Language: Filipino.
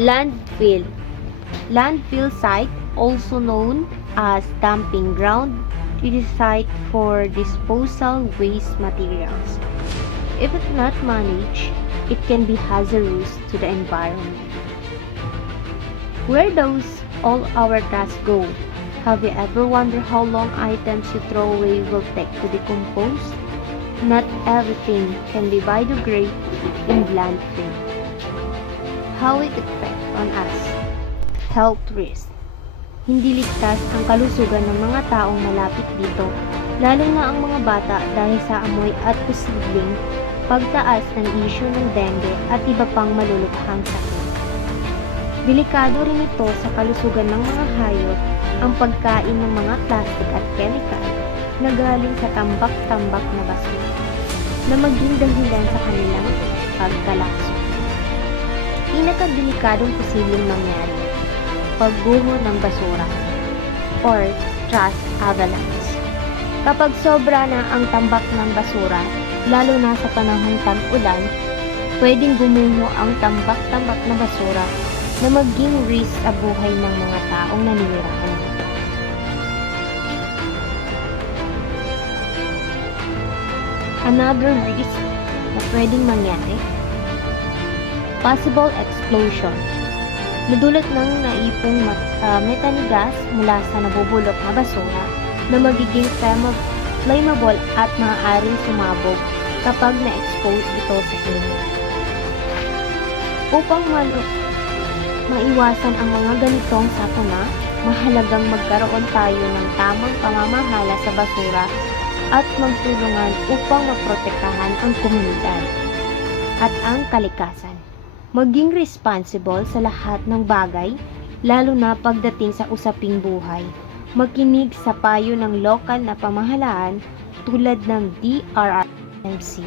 Landfill. Landfill site, also known as dumping ground, is a site for disposal waste materials. If it's not managed, it can be hazardous to the environment. Where does all our trash go? Have you ever wondered how long items you throw away will take to decompose? Not everything can be biodegraded in landfill. How it affects on us? Health risk. Hindi ligtas ang kalusugan ng mga taong malapit dito, lalo na ang mga bata dahil sa amoy at posibleng pagtaas ng isyu ng dengue at iba pang malulukhang sakit. Delikado rin ito sa kalusugan ng mga hayop ang pagkain ng mga plastic at chemical na galing sa tambak-tambak na basura na maging dahilan sa kanilang pagkalaso. Pinakadelikadong posibleng mangyari, pagguho ng basura or trash avalanche. Kapag sobra na ang tambak ng basura, lalo na sa panahong tag-ulan, pwedeng gumuho ang tambak-tambak na basura na maging risk sa buhay ng mga taong naninirahan dito. Another risk na pwedeng mangyari, possible explosion. Nadulot ng naipong methane gas mula sa nabubulok na basura na magiging flammable at maaaring sumabog kapag na-expose ito sa init. Upang maiwasan ang mga ganitong sakuna, mahalagang magkaroon tayo ng tamang pamamahala sa basura at magtulungan upang maprotektahan ang komunidad at ang kalikasan. Maging responsible sa lahat ng bagay, lalo na pagdating sa usaping buhay. Makinig sa payo ng lokal na pamahalaan tulad ng DRRMC.